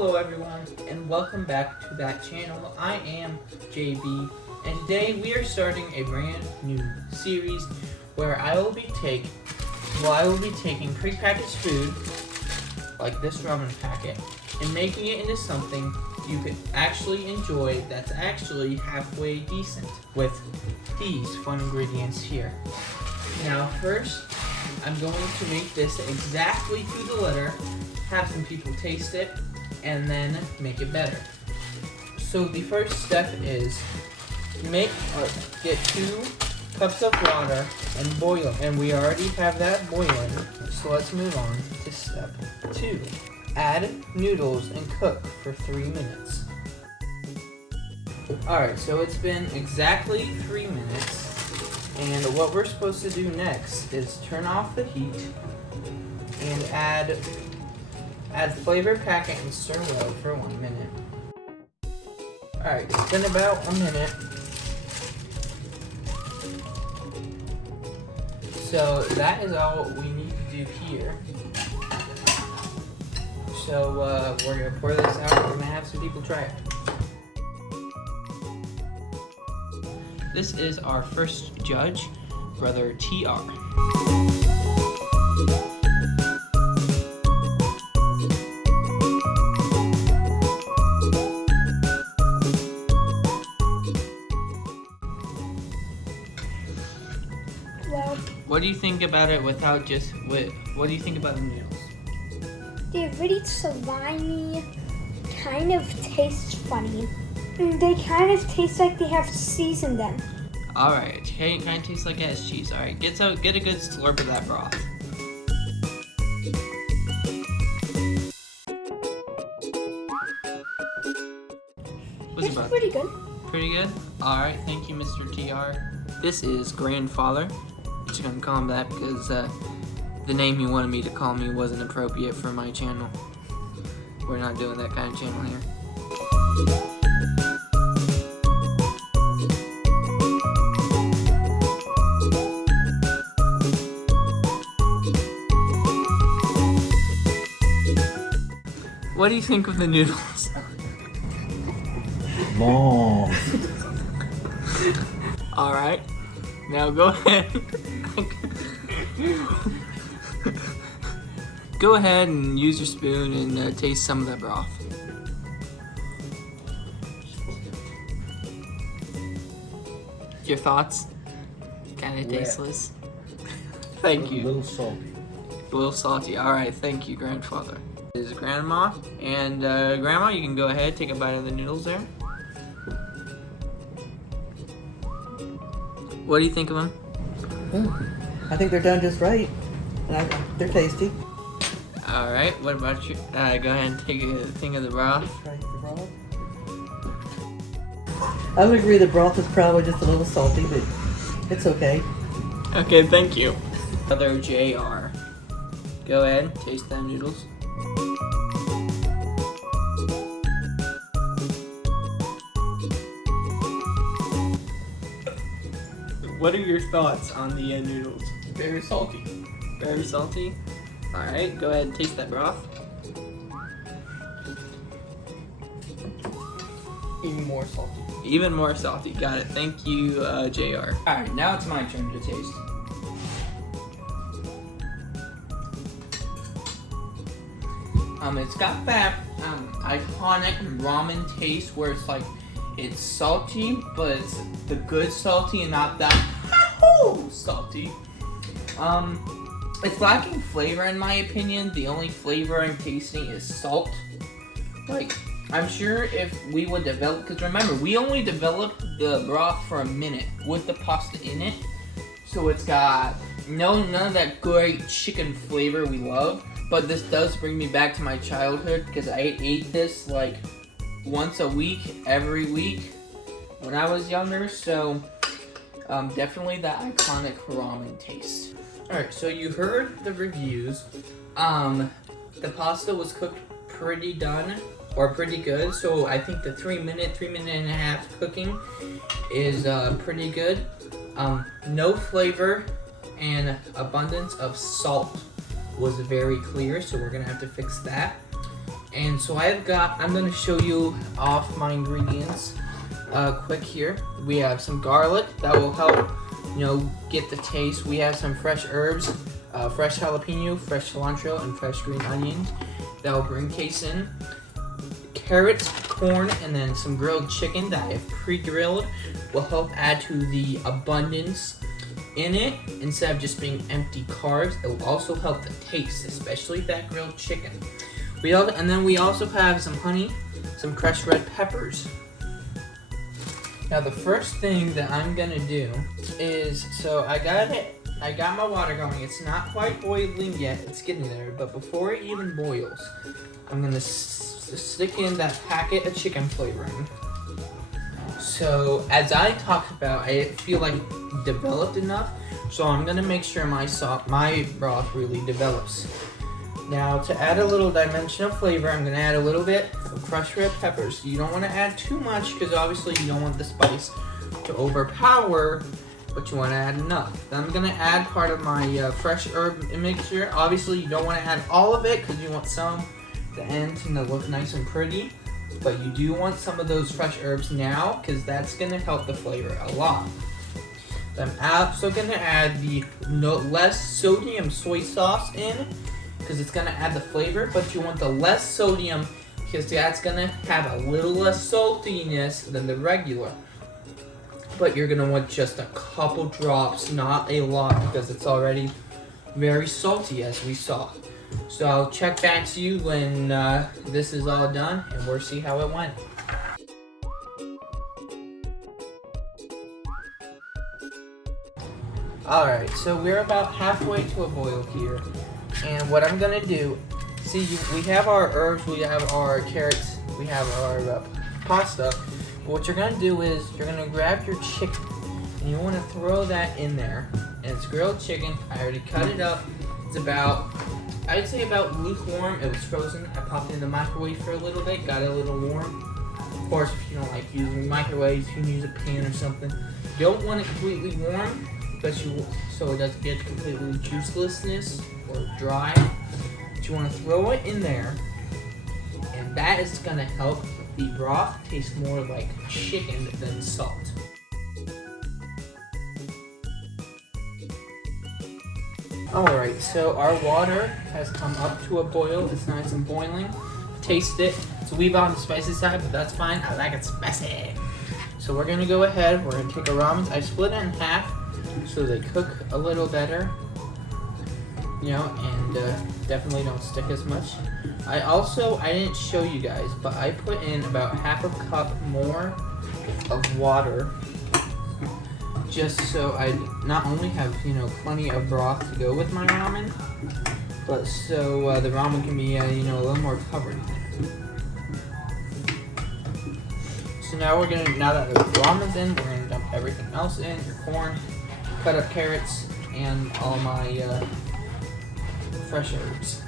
Hello everyone, and welcome back to that channel. I am JB, and today we are starting a brand new series where I will be taking prepackaged food, like this ramen packet, and making it into something you can actually enjoy that's actually halfway decent with these fun ingredients here. Now first, I'm going to make this exactly to the letter, have some people taste it, and then make it better. So the first step is get 2 cups of water and boil it. And we already have that boiling, so let's move on to step 2. Add noodles and cook for 3 minutes. Alright, so it's been exactly 3 minutes. And what we're supposed to do next is turn off the heat and add flavor packet and stir well for 1 minute. Alright, it's been about a minute. So that is all we need to do here. So we're going to pour this out and we're going to have some people try it. This is our first judge, Brother TR. Well, What do you think about it what do you think about the noodles? they're really slimy, kind of taste funny. They kind of taste like they have seasoned them. Alright, okay, it kind of tastes like it has cheese. Alright, get a good slurp of that broth. It's pretty good. Pretty good? Alright, thank you, Mr. TR. This is Grandfather. I'm just gonna call him that because the name he wanted me to call me wasn't appropriate for my channel. We're not doing that kind of channel here. What do you think of the noodles? Long. Alright, now go ahead. Go ahead and use your spoon and taste some of that broth. Your thoughts? Kind of tasteless. Thank you. A little salty. A little salty. Alright, thank you, Grandfather. This is Grandma. And Grandma, you can go ahead, take a bite of the noodles there. What do you think of them? I think they're done just right. And they're tasty. Alright, what about you? Go ahead and take a thing of the broth. Try the broth. I would agree the broth is probably just a little salty, but it's okay. Okay, thank you. Brother JR. Go ahead, taste them noodles. What are your thoughts on the noodles? Very salty. Very salty? Alright, go ahead and taste that broth. Even more salty. Even more salty. Got it. Thank you, JR. Alright, now it's my turn to taste. It's got that iconic ramen taste where it's like, it's salty, but it's the good salty and not that salty. It's lacking flavor in my opinion. The only flavor I'm tasting is salt. Like, I'm sure if we would develop, because remember, we only developed the broth for a minute with the pasta in it. So it's got none of that great chicken flavor we love. But this does bring me back to my childhood because I ate this like once a week, every week when I was younger. So definitely that iconic ramen taste. Alright, so you heard the reviews. The pasta was cooked pretty good. So I think the 3 minute and a half cooking is pretty good. No flavor and abundance of salt was very clear, so we're gonna have to fix that. And so I'm gonna show you off my ingredients quick here. We have some garlic that will help, get the taste. We have some fresh herbs, fresh jalapeno, fresh cilantro, and fresh green onions that will bring taste in. Carrots, corn, and then some grilled chicken that I have pre-grilled will help add to the abundance in it instead of just being empty carbs. It will also help the taste, especially that grilled chicken. We also have some honey, some crushed red peppers. Now the first thing that I'm gonna do is, so I got my water going. It's not quite boiling yet, it's getting there, but before it even boils, I'm gonna stick in that packet of chicken flavoring. So as I talked about, I feel like it developed enough, so I'm gonna make sure my broth really develops. Now to add a little dimension of flavor, I'm gonna add a little bit of crushed red peppers. You don't wanna add too much because obviously you don't want the spice to overpower, but you wanna add enough. Then I'm gonna add part of my fresh herb mixture. Obviously you don't wanna add all of it because you want some the end to look nice and pretty, but you do want some of those fresh herbs now because that's gonna help the flavor a lot. I'm also gonna add the less sodium soy sauce in because it's gonna add the flavor, but you want the less sodium because that's gonna have a little less saltiness than the regular. But you're gonna want just a couple drops, not a lot, because it's already very salty as we saw. So I'll check back to you when this is all done and we'll see how it went. Alright, so we're about halfway to a boil here. And what I'm gonna do, we have our herbs, we have our carrots, we have our pasta. But what you're gonna do is you're gonna grab your chicken and you wanna throw that in there. And it's grilled chicken. I already cut it up. It's I'd say about lukewarm. It was frozen. I popped it in the microwave for a little bit, got it a little warm. Of course, if you don't like using microwaves, you can use a pan or something. You don't want it completely warm, so it doesn't get completely juicelessness or dry. But you want to throw it in there, and that is going to help the broth taste more like chicken than salt. Alright, so our water has come up to a boil. It's nice and boiling. Taste it. It's a wee bit on the spicy side, but that's fine. I like it spicy. So we're going to go ahead. We're going to take our ramen. I split it in half so they cook a little better. And definitely don't stick as much. I didn't show you guys, but I put in about half a cup more of water just so I not only have, plenty of broth to go with my ramen, but so the ramen can be, a little more covered. So now that the ramen's in, we're gonna dump everything else in, your corn, cut up carrots, and all my fresh herbs.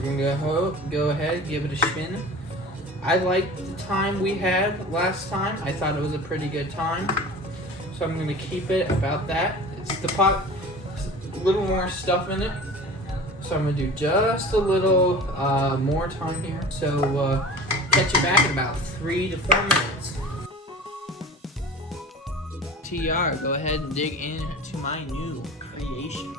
We're gonna go ahead, give it a spin. I liked the time we had last time. I thought it was a pretty good time. So I'm gonna keep it about that. It's the pot, a little more stuff in it. So I'm gonna do just a little more time here. So catch you back in about 3 to 4 minutes. TR, go ahead and dig into my new creation.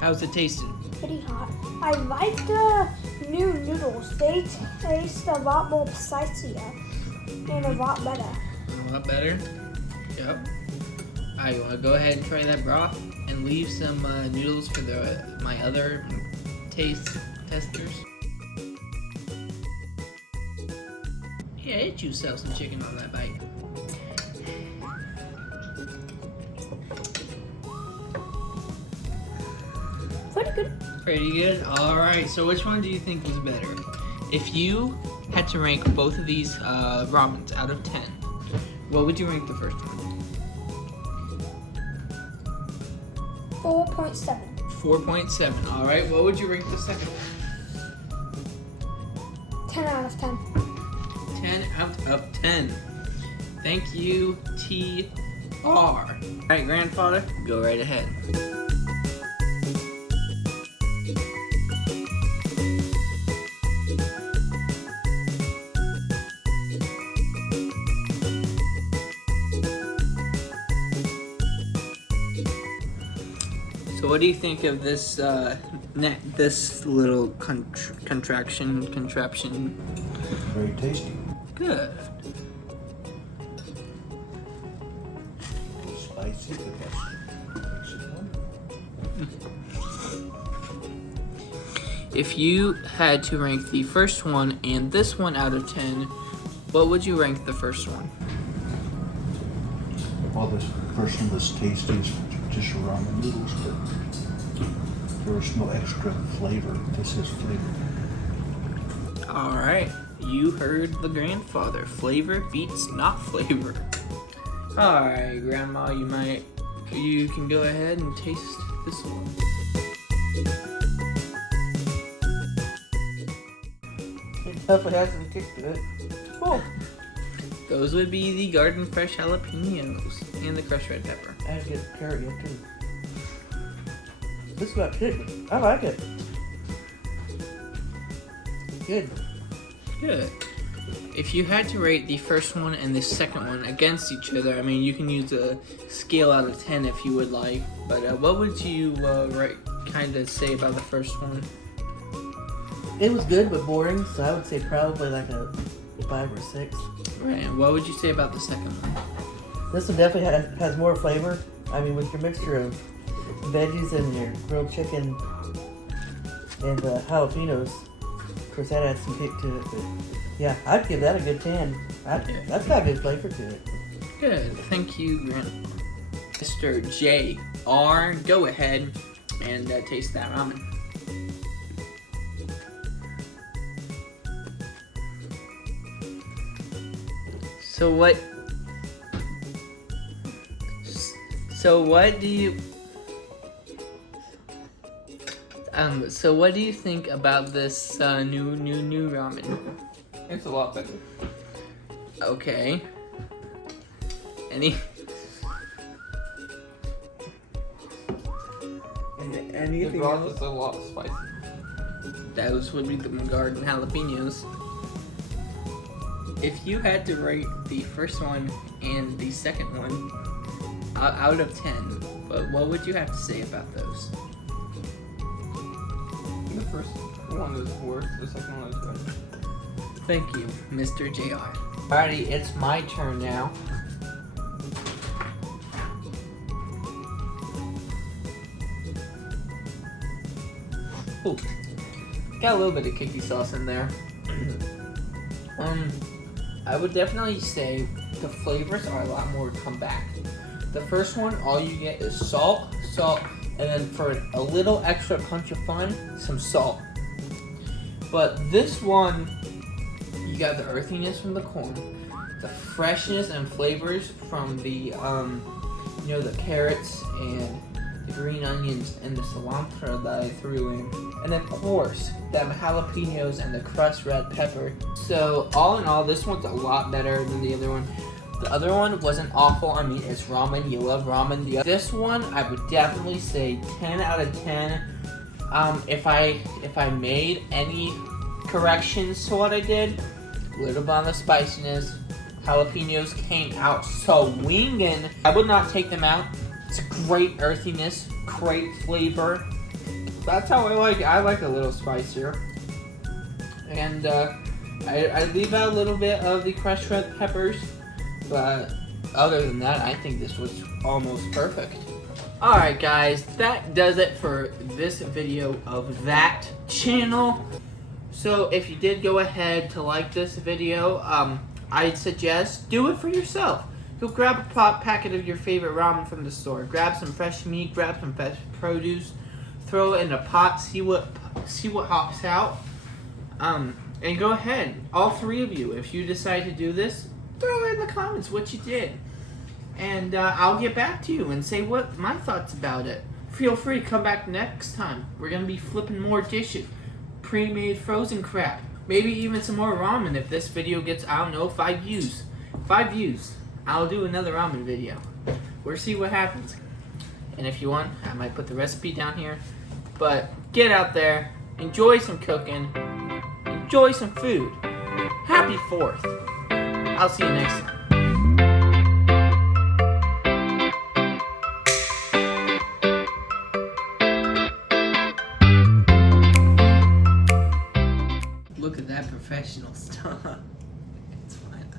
How's it tasting? Pretty hot. I like the new noodles. They taste a lot more spicier and a lot better. A lot better? Yep. Alright, you want to go ahead and try that broth and leave some noodles for my other taste testers? Yeah, it juice yourself some chicken on that bite. Pretty good. Pretty good? Alright, so which one do you think was better? If you had to rank both of these ramens out of 10, what would you rank the first one? 4.7. 4.7. All right, what would you rank the second one? 10 out of 10. 10 out of 10. Thank you, TR. All right, grandfather, go right ahead. So what do you think of this this little contraption? Very tasty. Good. Spicy, but that's makes it wonderful. If you had to rank the first one and this one out of 10, what would you rank the first one? Well, this first one was tasty, it's just ramen noodles, but there was no extra flavor. This is flavor. All right, you heard the grandfather. Flavor beats not flavor. All right, Grandma, you can go ahead and taste this one. It definitely has some kick to it. Oh, Those would be the garden fresh jalapenos and the crushed red pepper. I had to get carrot yet too. This got kick. I like it. Good. Good. If you had to rate the first one and the second one against each other, I mean, you can use a scale out of 10 if you would like, but what would you kind of say about the first one? It was good but boring, so I would say probably like a 5 or 6. Right, and what would you say about the second one? This one definitely has more flavor. I mean, with your mixture of veggies and your grilled chicken and jalapenos, of course that adds some kick to it. But yeah, I'd give that a good 10. That's got good flavor to it. Good, thank you, Grandma. Mr. J.R., go ahead and taste that ramen. So what do you think about this new ramen? It's a lot better. Okay. The Anything broth else? is a lot spicy. Those would be the garden jalapenos. If you had to rate the first one and the second one out of 10, but what would you have to say about those? The first one is worse, the second one is better. Thank you, Mr. JR. Alrighty, it's my turn now. Ooh, got a little bit of kicky sauce in there. I would definitely say the flavors are a lot more come back. The first one, all you get is salt, and then for a little extra punch of fun, some salt. But this one, you got the earthiness from the corn, the freshness and flavors from the, the carrots and the green onions and the cilantro that I threw in. And of course, them jalapenos and the crushed red pepper. So all in all, this one's a lot better than the other one. The other one wasn't awful. I mean, it's ramen. You love ramen. This one, I would definitely say 10 out of 10. If I made any corrections to what I did, a little bit on the spiciness. Jalapenos came out swinging. I would not take them out. It's a great earthiness, great flavor. That's how I like it. I like a little spicier. And I leave out a little bit of the crushed red peppers. But other than that, I think this was almost perfect. Alright guys, that does it for this video of that channel. So if you did go ahead to like this video, I'd suggest do it for yourself. Go grab a packet of your favorite ramen from the store. Grab some fresh meat, grab some fresh produce, throw it in a pot, see what hops out. And go ahead, all three of you, if you decide to do this, throw it in the comments what you did. And I'll get back to you and say what my thoughts about it. feel free to come back next time. We're gonna be flipping more dishes, pre-made frozen crap, maybe even some more ramen if this video gets, I don't know, 5 views. 5 views. I'll do another ramen video. We'll see what happens. And if you want, I might put the recipe down here. But get out there, enjoy some cooking, enjoy some food. Happy 4th. I'll see you next time. Look at that professional stuff. It's fine.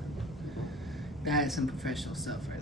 That is some professional stuff right there.